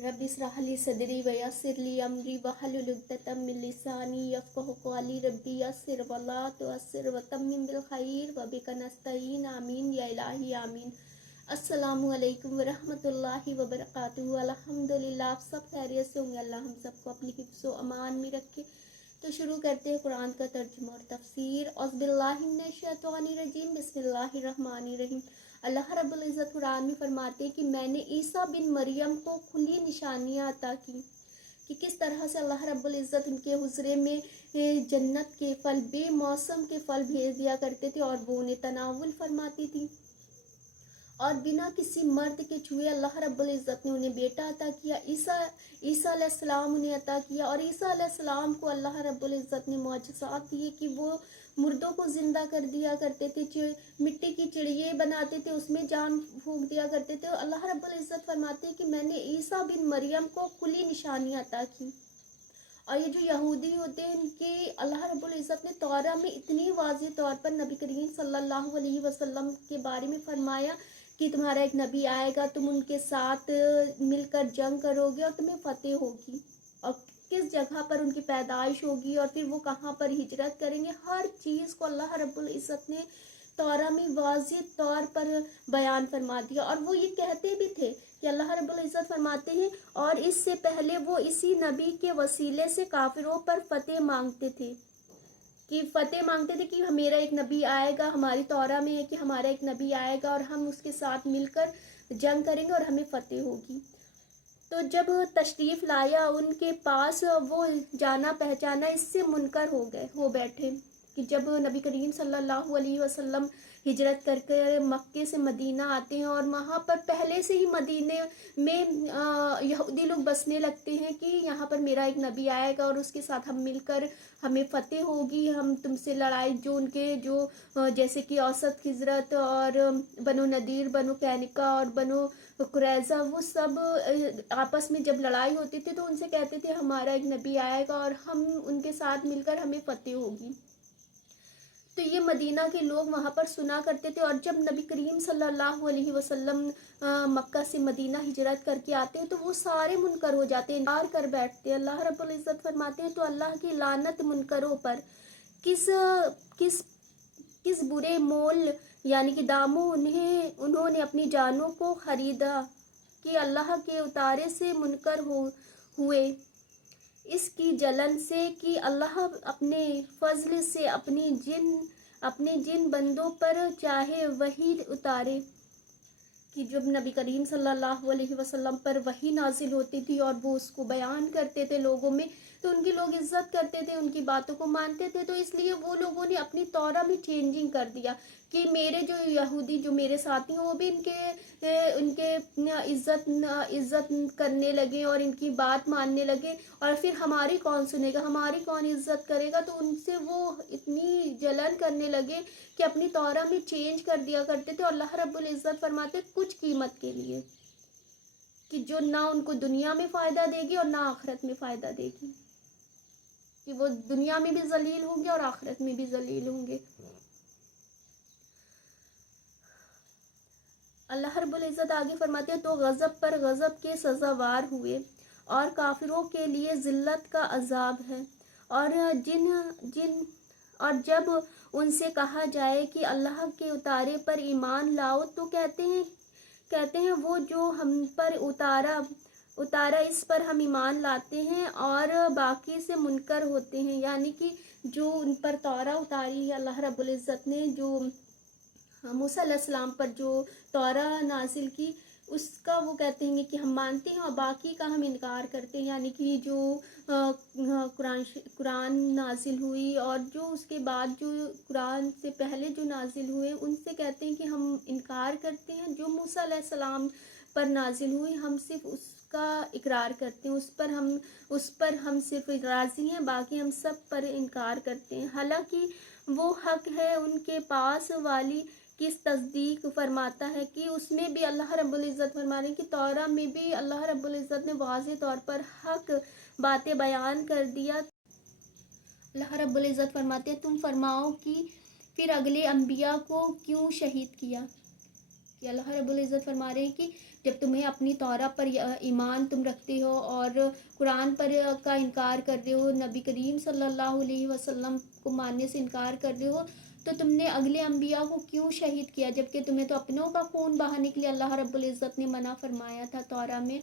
Rabbi इश्रह ली सदरी व यस्सिर ली अमरी वहलुल उक़दतम मिन लिसानी यफ़क़हू क़ौली रब्बि यस्सिर व ला तुअस्सिर व तम्मिम बिल खैर व बिका नस्तईन आमीन या इलाही आमीन। अस्सलामु अलैकुम व रहमतुल्लाहि व बरकातुहू। अल्हम्दुलिल्लाह, आप सब खैरियत से होंगे। अल्लाह हम सबको अपनी हिफ्ज़ व अमान में रखे। तो शुरू करते हैं कुरान का तर्जुमा और तफसीर। औज़ बिल्लाहि मिनश शैतानिर रजीम, बिस्मिल्लाहिर रहमानिर रहीम। अल्लाह रब्बुल इज़्ज़त कुरान में फरमाते हैं कि मैंने ईसा बिन मरियम को खुली निशानियाँ अता की कि किस तरह से अल्लाह रब्बुल इज़्ज़त उनके हुज़रे में जन्नत के फल, बेमौसम के फल भेज दिया करते थे और वो उन्हें तनावुल फरमाती थी। और बिना किसी मर्द के छुए अल्लाह रब्बुल इज़्ज़त ने उन्हें बेटा अता किया। ईसा अलैहिस्सलाम उन्हें अता किया और ईसा अलैहिस्सलाम को अल्लाह रब्बुल इज़्ज़त ने मौजज़ात दिए कि वो मुर्दों को ज़िंदा कर दिया करते थे, मिट्टी की चिड़िये बनाते थे, उसमें जान फूंक दिया करते थे। अल्लाह रब्बुल इज़्ज़त फरमाते हैं कि मैंने ईसा बिन मरियम को खुली निशानियाँ अता की। और ये जो यहूदी होते हैं, इनके अल्लाह रब्बुल इज़्ज़त ने तौरा में इतनी वाज़ेह तौर पर नबी करीम सल्लल्लाहु अलैहि वसल्लम के बारे में फरमाया कि तुम्हारा एक नबी आएगा, तुम उनके साथ मिलकर जंग करोगे और तुम्हें फतेह होगी, और किस जगह पर उनकी पैदाइश होगी और फिर वो कहाँ पर हिजरत करेंगे, हर चीज़ को अल्लाह रब्बुल इज़्ज़त ने तौरा में वाज़ेह तौर पर बयान फरमा दिया। और वो ये कहते भी थे कि अल्लाह रब्बुल इज़्ज़त फरमाते हैं, और इससे पहले वो इसी नबी के वसीले से काफिरों पर फतेह मांगते थे कि मेरा एक नबी आएगा, हमारी तौरा में है कि हमारा एक नबी आएगा और हम उसके साथ मिलकर जंग करेंगे और हमें फतेह होगी। तो जब तशरीफ़ लाया उनके पास, वो जाना पहचाना इससे मुनकर हो बैठे कि जब नबी करीम सल्लल्लाहु अलैहि वसल्लम हिजरत करके मक्के से मदीना आते हैं और वहाँ पर पहले से ही मदीने में यहूदी लोग बसने लगते हैं कि यहाँ पर मेरा एक नबी आएगा और उसके साथ हम मिलकर हमें फतेह होगी, हम तुमसे लड़ाई, जो उनके जो जैसे कि औसत खिजरत और बनो नदीर, बनो कैनिका और बनो कुरैज़ा, वो सब आपस में जब लड़ाई होती थी तो उनसे कहते थे हमारा एक नबी आएगा और हम उनके साथ मिलकर हमें फतेह होगी। तो ये मदीना के लोग वहाँ पर सुना करते थे। और जब नबी करीम सल्लल्लाहु अलैहि वसल्लम मक्का से मदीना हिजरत करके आते हैं तो वो सारे मुनकर हो जाते हैं, इनकार कर बैठते हैं। अल्लाह रब्बुल इज़्ज़त फरमाते हैं तो अल्लाह की लानत मुनकरों पर। किस किस किस बुरे मोल यानी कि दामों उन्होंने अपनी जानों को खरीदा कि अल्लाह के उतारे से मुनकर हुए, इसकी जलन से कि अल्लाह अपने फजल से अपने जिन बंदों पर चाहे वही उतारे। कि जब नबी करीम सल्लल्लाहु अलैहि वसल्लम पर वही नाजिल होती थी और वो उसको बयान करते थे लोगों में, तो उनकी लोग इज्जत करते थे, उनकी बातों को मानते थे। तो इसलिए वो लोगों ने अपनी तौरा में चेंजिंग कर दिया कि मेरे जो यहूदी जो मेरे साथी हैं वो भी उनके इज्जत करने लगे और इनकी बात मानने लगे, और फिर हमारी कौन सुनेगा, हमारी कौन इज्जत करेगा। तो उनसे वो इतनी जलन करने लगे कि अपनी तौरा में चेंज कर दिया करते थे। और अल्लाह रब्बुल इज़्ज़त फरमाते कुछ कीमत के लिए कि जो ना उनको दुनिया में फ़ायदा देगी और ना आखिरत में फ़ायदा देगी, कि वो दुनिया में भी जलील होंगे और आखिरत में भी जलील होंगे। अल्लाह रब्बुल इज़्ज़त आगे फरमाते हैं तो गज़ब पर गज़ब के सज़ावार हुए और काफिरों के लिए ज़िल्लत का अज़ाब है। और और जब उनसे कहा जाए कि अल्लाह के उतारे पर ईमान लाओ तो कहते हैं वो जो हम पर उतारा इस पर हम ईमान लाते हैं, और बाकी से मुनकर होते हैं। यानी कि जो उन पर तौरा उतारी है अल्लाह रब्बुल इज़्ज़त ने, जो मूसा अलैहिस्सलाम पर जो तौरा नाजिल की, उसका वो कहते हैं कि हम मानते हैं और बाकी का हम इनकार करते हैं। यानी कि जो कुरान नाजिल हुई और जो उसके बाद जो कुरान से पहले जो नाजिल हुए उनसे कहते हैं कि हम इनकार करते हैं। जो मूसा अलैहिस्सलाम पर नाजिल हुई हम सिर्फ उसका इकरार करते हैं, उस पर हम सिर्फ राज़ी हैं, बाकी हम सब पर इनकार करते हैं। हालांकि वो हक है उनके पास वाली किस तस्दीक फरमाता है कि उसमें भी अल्लाह रब्बुल इज़्ज़त फरमा रहे हैं कि तौरा में भी अल्लाह रब्बुल इज़्ज़त ने वाज़ेह तौर पर हक बातें बयान कर दिया। अल्लाह रब्बुल इज़्ज़त फरमाते हैं तुम फरमाओ कि फिर अगले अंबिया को क्यों शहीद किया, کہ اللہ رب العزت فرما رہے ہیں کہ جب تمہیں اپنی توراہ پر ایمان تم رکھتے ہو اور قرآن پر کا انکار کر رہے ہو، نبی کریم صلی اللہ علیہ وسلم کو ماننے سے انکار کر رہے ہو، تو تم نے اگلے انبیاء کو کیوں شہید کیا، جبکہ تمہیں تو اپنوں کا خون بہانے کے لیے اللہ رب العزت نے منع فرمایا تھا توراہ میں۔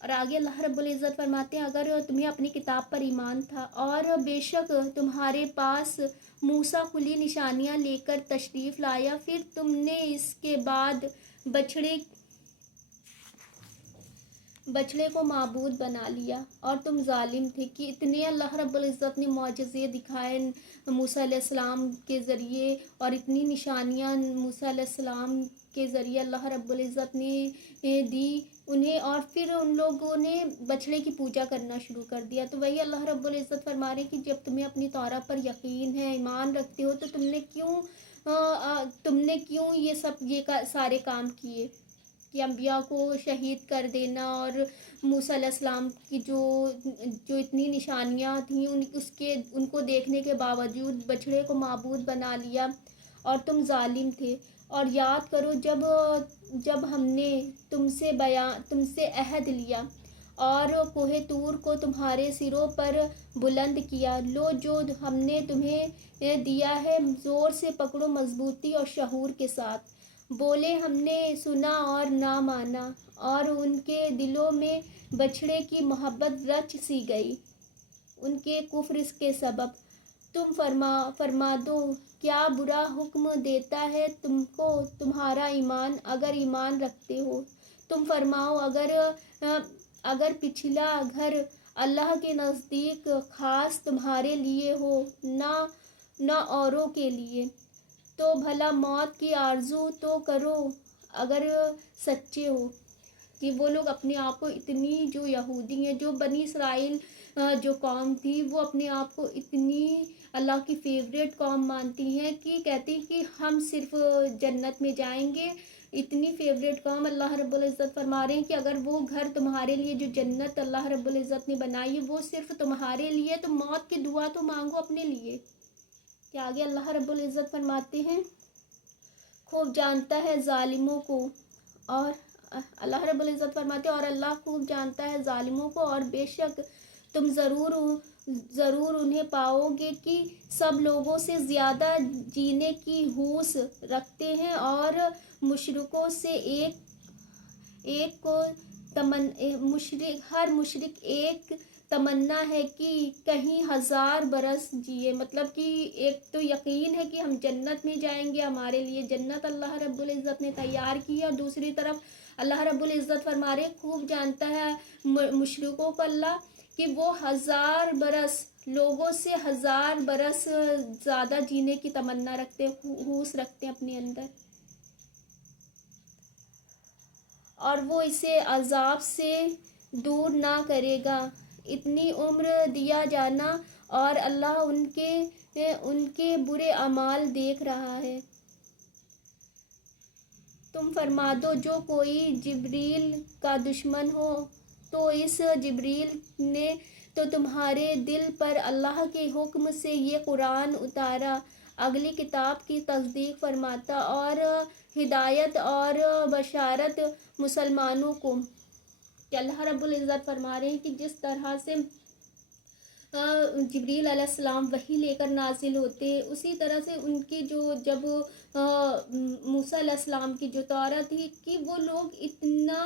اور آگے اللہ رب العزت فرماتے ہیں اگر تمہیں اپنی کتاب پر ایمان تھا اور بے شک تمہارے پاس موسیٰ کھلی نشانیاں لے کر تشریف لایا، پھر تم نے اس کے بعد بچڑے کو معبود بنا لیا اور تم ظالم تھے، کہ اتنے اللہ رب العزت نے معجزے دکھائے موسیٰ علیہ السلام کے ذریعے اور اتنی نشانیاں موسیٰ علیہ السلام کے ذریعے اللہ رب العزت نے دی انہیں، اور پھر ان لوگوں نے بچڑے کی پوجا کرنا شروع کر دیا۔ تو وہی اللہ رب العزت فرما رہے کہ جب تمہیں اپنی توراہ پر یقین ہے، ایمان رکھتے ہو، تو تم نے کیوں یہ سارے کام کیے کہ انبیاء کو شہید کر دینا اور موسیٰ علیہ السلام کی جو اتنی نشانیاں تھیں ان کو دیکھنے کے باوجود بچڑے کو معبود بنا لیا، اور تم ظالم تھے۔ اور یاد کرو جب ہم نے تم سے عہد لیا اور کوہ طور کو تمہارے سروں پر بلند کیا، لو جو ہم نے تمہیں دیا ہے زور سے پکڑو، مضبوطی اور شعور کے ساتھ۔ بولے ہم نے سنا اور نہ مانا، اور ان کے دلوں میں بچھڑے کی محبت رچ سی گئی ان کے کفر کے سبب۔ تم فرما دو کیا برا حکم دیتا ہے تم کو تمہارا ایمان، اگر ایمان رکھتے ہو۔ تم فرماؤ اگر پچھلا گھر اللہ کے نزدیک خاص تمہارے لیے ہو، نہ اوروں کے لیے، تو بھلا موت کی آرزو تو کرو اگر سچے ہو۔ کہ وہ لوگ اپنے آپ کو اتنی، جو یہودی ہیں، جو بنی اسرائیل جو قوم تھی، وہ اپنے آپ کو اتنی اللہ کی فیوریٹ قوم مانتی ہیں کہ کہتی ہیں کہ ہم صرف جنت میں جائیں گے۔ اتنی فیوریٹ قوم، اللہ رب العزت فرما رہے ہیں کہ اگر وہ گھر تمہارے لیے جو جنت اللہ رب العزت نے بنائی ہے وہ صرف تمہارے لیے، تو موت کی دعا تو مانگو اپنے لیے۔ کہ آگے اللہ رب العزت فرماتے ہیں خوب جانتا ہے ظالموں کو، اور اللہ رب العزت فرماتے ہیں اور اللہ خوب جانتا ہے ظالموں کو، اور بے شک تم ضرور انہیں پاؤ گے کہ سب لوگوں سے زیادہ جینے کی ہوس رکھتے ہیں، اور مشرکوں سے ہر مشرک ایک تمنا ہے کہ کہیں 1000 برس جیے، مطلب کہ ایک تو یقین ہے کہ ہم جنت میں جائیں گے، ہمارے لیے جنت اللہ رب العزت نے تیار کی ہے، اور دوسری طرف اللہ رب العزت فرما رہے خوب جانتا ہے مشرکوں کو اللہ کہ وہ 1000 برس، لوگوں سے 1000 برس زیادہ جینے کی تمنا رکھتے، ہوس رکھتے اپنے اندر، اور وہ اسے عذاب سے دور نہ کرے گا۔ اتنی عمر دیا جانا، اور اللہ ان کے برے اعمال دیکھ رہا ہے۔ تم فرما دو جو کوئی جبریل کا دشمن ہو، تو اس جبریل نے تو تمہارے دل پر اللہ کے حکم سے یہ قرآن اتارا، اگلی کتاب کی تصدیق فرماتا اور ہدایت اور بشارت مسلمانوں کو۔ کہ اللہ رب العزت فرما رہے ہیں کہ جس طرح سے جبریل علیہ السلام وحی لے کر نازل ہوتے، اسی طرح سے ان کی جب موسیٰ علیہ السلام کی جو توراہ تھی کہ وہ لوگ اتنا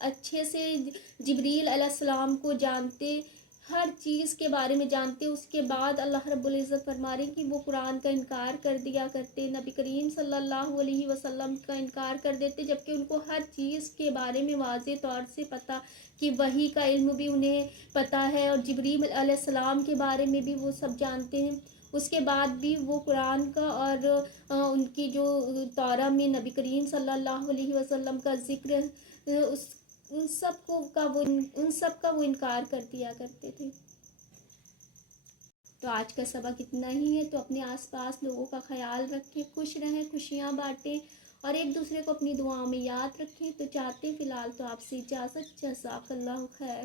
اچھے سے جبریل علیہ السلام کو جانتے، ہر چیز کے بارے میں جانتے، اس کے بعد اللہ رب العزت فرما رہے ہیں کہ وہ قرآن کا انکار کر دیا کرتے، نبی کریم صلی اللہ علیہ وسلم کا انکار کر دیتے، جبکہ ان کو ہر چیز کے بارے میں واضح طور سے پتہ، کہ وحی کا علم بھی انہیں پتہ ہے، اور جبریل علیہ السلام کے بارے میں بھی وہ سب جانتے ہیں، اس کے بعد بھی وہ قرآن کا اور ان کی جو توراہ میں نبی کریم صلی اللہ علیہ وسلم کا ذکر، ان سب کا وہ انکار کر دیا کرتے تھے۔ تو آج کا سبق اتنا ہی ہے، تو اپنے آس پاس لوگوں کا خیال رکھیں، خوش رہیں، خوشیاں بانٹیں، اور ایک دوسرے کو اپنی دعاؤں میں یاد رکھیں۔ تو چاہتے ہیں فی الحال تو آپ سے اجازت، جزاک اللہ خیر۔